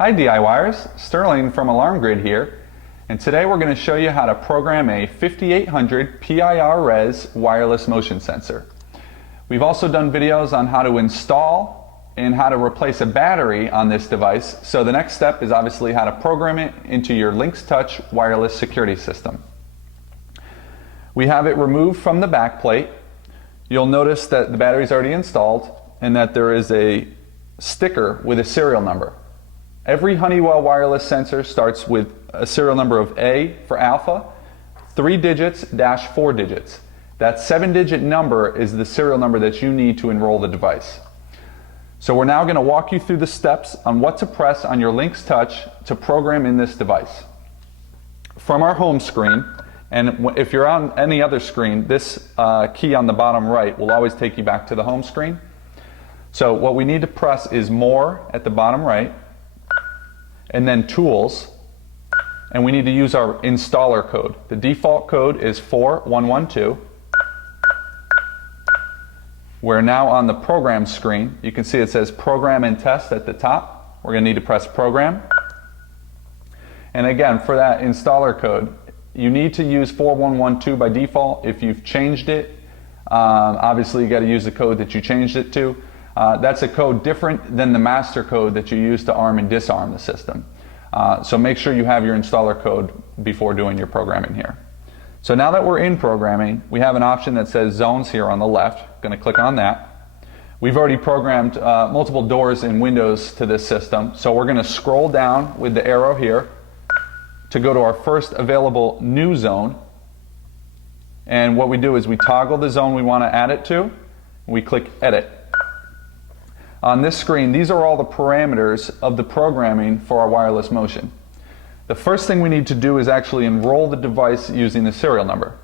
Hi DIYers, Sterling from Alarm Grid here, and today we're going to show you how to program a 5800 PIR-RES wireless motion sensor. We've also done videos on how to install and how to replace a battery on this device, so the next step is obviously how to program it into your LYNX Touch wireless security system. We have it removed from the back plate. You'll notice that the battery is already installed and that there is a sticker with a serial number. Every Honeywell wireless sensor starts with a serial number of A for alpha, 3 digits dash 4 digits. That 7-digit number is the serial number that you need to enroll the device. So we're now going to walk you through the steps on what to press on your LYNX Touch to program in this device. From our home screen, and if you're on any other screen, this key on the bottom right will always take you back to the home screen. So what we need to press is More at the bottom right, and then Tools, and we need to use our installer code. The default code is 4112. We're now on the program screen. You can see it says Program and Test at the top. We're going to need to press Program. And again, for that installer code, you need to use 4112 by default. If you've changed it, obviously you got to use the code that you changed it to. That's a code different than the master code that you use to arm and disarm the system. So make sure you have your installer code before doing your programming here. So now that we're in programming, we have an option that says Zones here on the left. Going to click on that. We've already programmed multiple doors and windows to this system, so we're going to scroll down with the arrow here to go to our first available new zone. And what we do is we toggle the zone we want to add it to, and we click Edit. On this screen, these are all the parameters of the programming for our wireless motion. The first thing we need to do is actually enroll the device using the serial number.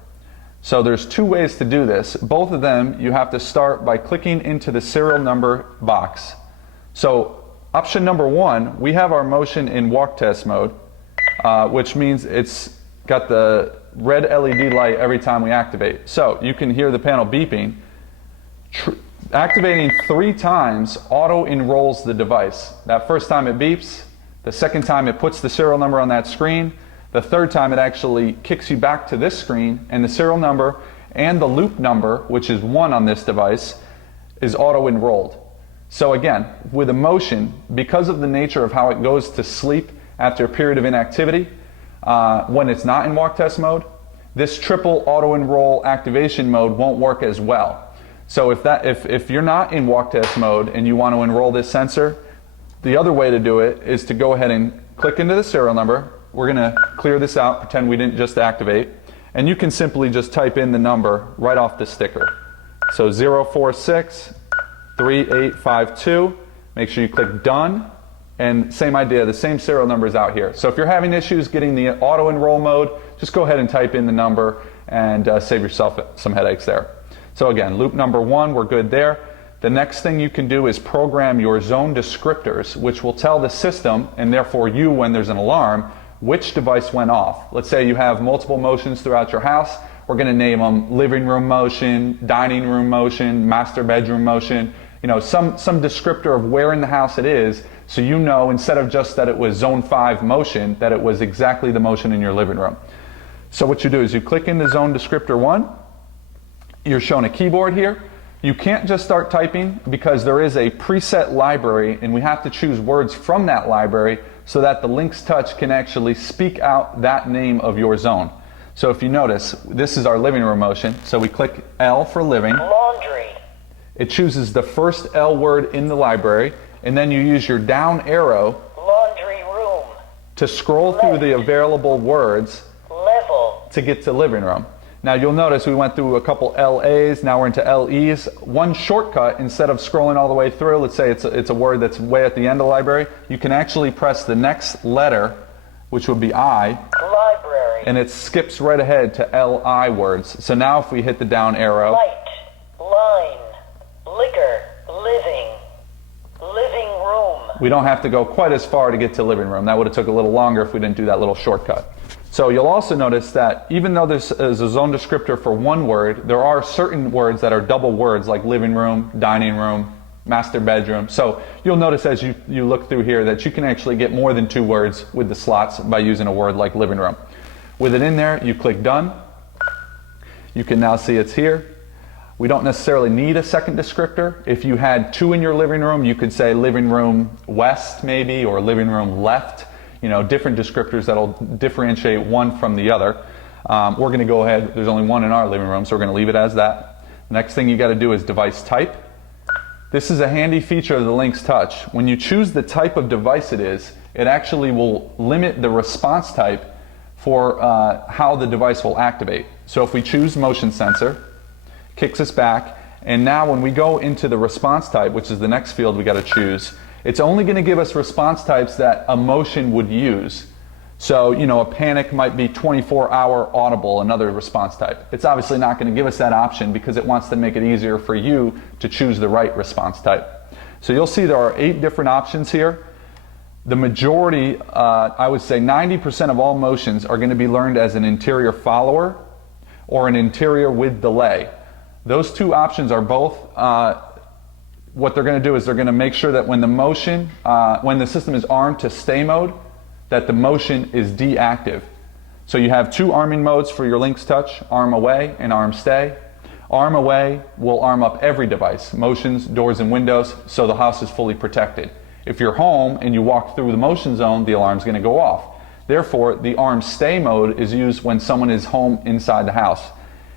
So there's two ways to do this. Both of them, you have to start by clicking into the serial number box. So option number one, we have our motion in walk test mode, which means it's got the red LED light every time we activate. So you can hear the panel beeping. Activating 3 times auto-enrolls the device. That first time it beeps, the second time it puts the serial number on that screen, the third time it actually kicks you back to this screen, and the serial number and the loop number, which is 1 on this device, is auto-enrolled. So again, with a motion, because of the nature of how it goes to sleep after a period of inactivity, when it's not in walk test mode, this triple auto-enroll activation mode won't work as well. So if you're not in walk test mode and you want to enroll this sensor, the other way to do it is to go ahead and click into the serial number. We're going to clear this out, pretend we didn't just activate, and you can simply just type in the number right off the sticker. So 0463852, make sure you click Done, and same idea, the same serial number is out here. So if you're having issues getting the auto enroll mode, just go ahead and type in the number and save yourself some headaches there. So again, loop number 1, we're good there. The next thing you can do is program your zone descriptors, which will tell the system, and therefore you when there's an alarm, which device went off. Let's say you have multiple motions throughout your house. We're going to name them living room motion, dining room motion, master bedroom motion, some descriptor of where in the house it is, so you know instead of just that it was zone 5 motion, that it was exactly the motion in your living room. So what you do is you click into zone descriptor 1. You're shown a keyboard here. You can't just start typing because there is a preset library and we have to choose words from that library so that the LYNX Touch can actually speak out that name of your zone. So if you notice, this is our living room motion. So we click L for living. Laundry. It chooses the first L word in the library, and then you use your down arrow Laundry room. to scroll through the available words Level. to get to living room. Now you'll notice we went through a couple LAs, now we're into LEs. One shortcut, instead of scrolling all the way through, let's say it's a word that's way at the end of the library, you can actually press the next letter, which would be I, Library. and it skips right ahead to LI words. So now if we hit the down arrow, Light. Line. Liquor. Living. Living room. we don't have to go quite as far to get to living room. That would have took a little longer if we didn't do that little shortcut. So you'll also notice that even though this is a zone descriptor for one word, there are certain words that are double words like living room, dining room, master bedroom. So you'll notice as you look through here that you can actually get more than 2 words with the slots by using a word like living room. With it in there, you click done. You can now see it's here. We don't necessarily need a second descriptor. If you had 2 in your living room, you could say living room west maybe, or living room left. You know, different descriptors that'll differentiate one from the other. We're going to go ahead, there's only 1 in our living room, so we're going to leave it as that. Next thing you got to do is device type. This is a handy feature of the LYNX Touch. When you choose the type of device it is, it actually will limit the response type for how the device will activate. So if we choose motion sensor, kicks us back, and now when we go into the response type, which is the next field we got to choose, it's only going to give us response types that a motion would use. So, you know, a panic might be 24-hour audible, another response type. It's obviously not going to give us that option because it wants to make it easier for you to choose the right response type. So you'll see there are 8 different options here. The majority, I would say 90% of all motions are going to be learned as an interior follower or an interior with delay. Those 2 options are both, what they're going to do is they're going to make sure that when the motion, when the system is armed to stay mode, that the motion is deactive. So you have 2 arming modes for your LYNX Touch, arm away and arm stay. Arm away will arm up every device, motions, doors and windows, so the house is fully protected. If you're home and you walk through the motion zone, the alarm's going to go off. Therefore, the arm stay mode is used when someone is home inside the house.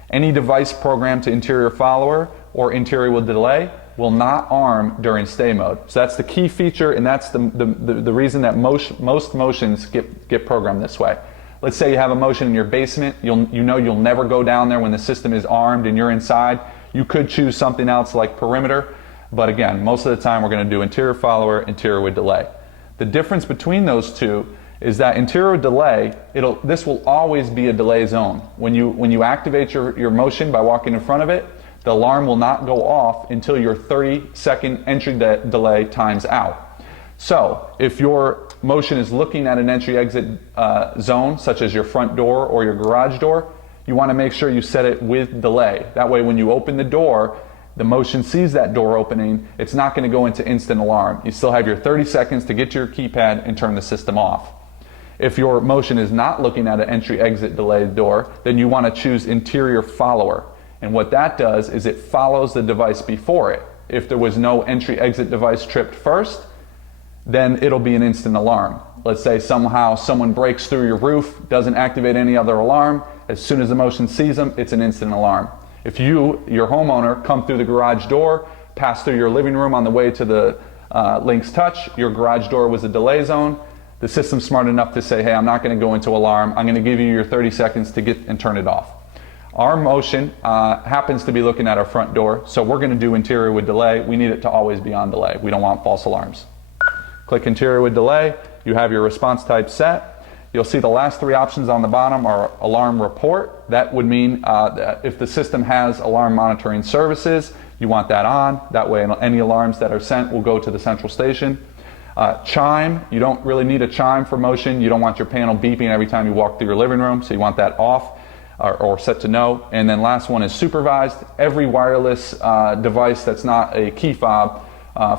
Any device programmed to interior follower or interior with delay will not arm during stay mode. So that's the key feature, and that's the reason that most motions get programmed this way. Let's say you have a motion in your basement, you know you'll never go down there when the system is armed and you're inside. You could choose something else like perimeter, but again, most of the time we're going to do interior follower, interior with delay. The difference between those 2 is that interior with delay, this will always be a delay zone. When you activate your motion by walking in front of it, the alarm will not go off until your 30-second entry delay times out. So if your motion is looking at an entry-exit zone, such as your front door or your garage door, you want to make sure you set it with delay. That way when you open the door, the motion sees that door opening, it's not going to go into instant alarm. You still have your 30 seconds to get to your keypad and turn the system off. If your motion is not looking at an entry-exit delay door, then you want to choose interior follower. And what that does is it follows the device before it. If there was no entry-exit device tripped first, then it'll be an instant alarm. Let's say somehow someone breaks through your roof, doesn't activate any other alarm, as soon as the motion sees them, it's an instant alarm. If you, your homeowner, come through the garage door, pass through your living room on the way to the LYNX Touch, your garage door was a delay zone, the system's smart enough to say, hey, I'm not going to go into alarm, I'm going to give you your 30 seconds to get and turn it off. Our motion happens to be looking at our front door, so we're going to do interior with delay. We need it to always be on delay. We don't want false alarms. Click interior with delay. You have your response type set. You'll see the last 3 options on the bottom are alarm report. That would mean that if the system has alarm monitoring services, you want that on. That way any alarms that are sent will go to the central station. Chime, you don't really need a chime for motion. You don't want your panel beeping every time you walk through your living room, so you want that off or set to no. And then last one is supervised. Every wireless device that's not a key fob,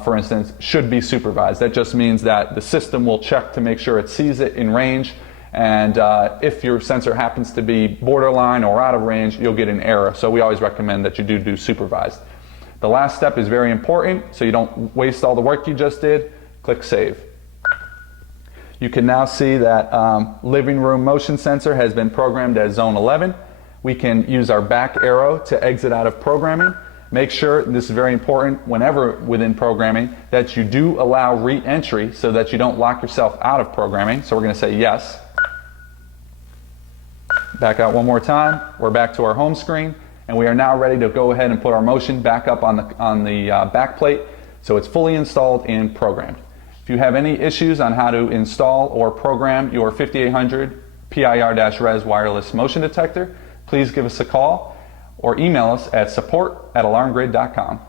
for instance, should be supervised. That just means that the system will check to make sure it sees it in range, and if your sensor happens to be borderline or out of range, you'll get an error. So we always recommend that you do supervised. The last step is very important, so you don't waste all the work you just did. Click Save. You can now see that living room motion sensor has been programmed as zone 11. We can use our back arrow to exit out of programming. Make sure, and this is very important whenever within programming, that you do allow re-entry so that you don't lock yourself out of programming. So we're going to say yes. Back out one more time. We're back to our home screen, and we are now ready to go ahead and put our motion back up on the back plate, so it's fully installed and programmed. If you have any issues on how to install or program your 5800 PIR-RES wireless motion detector, please give us a call or email us at support@alarmgrid.com.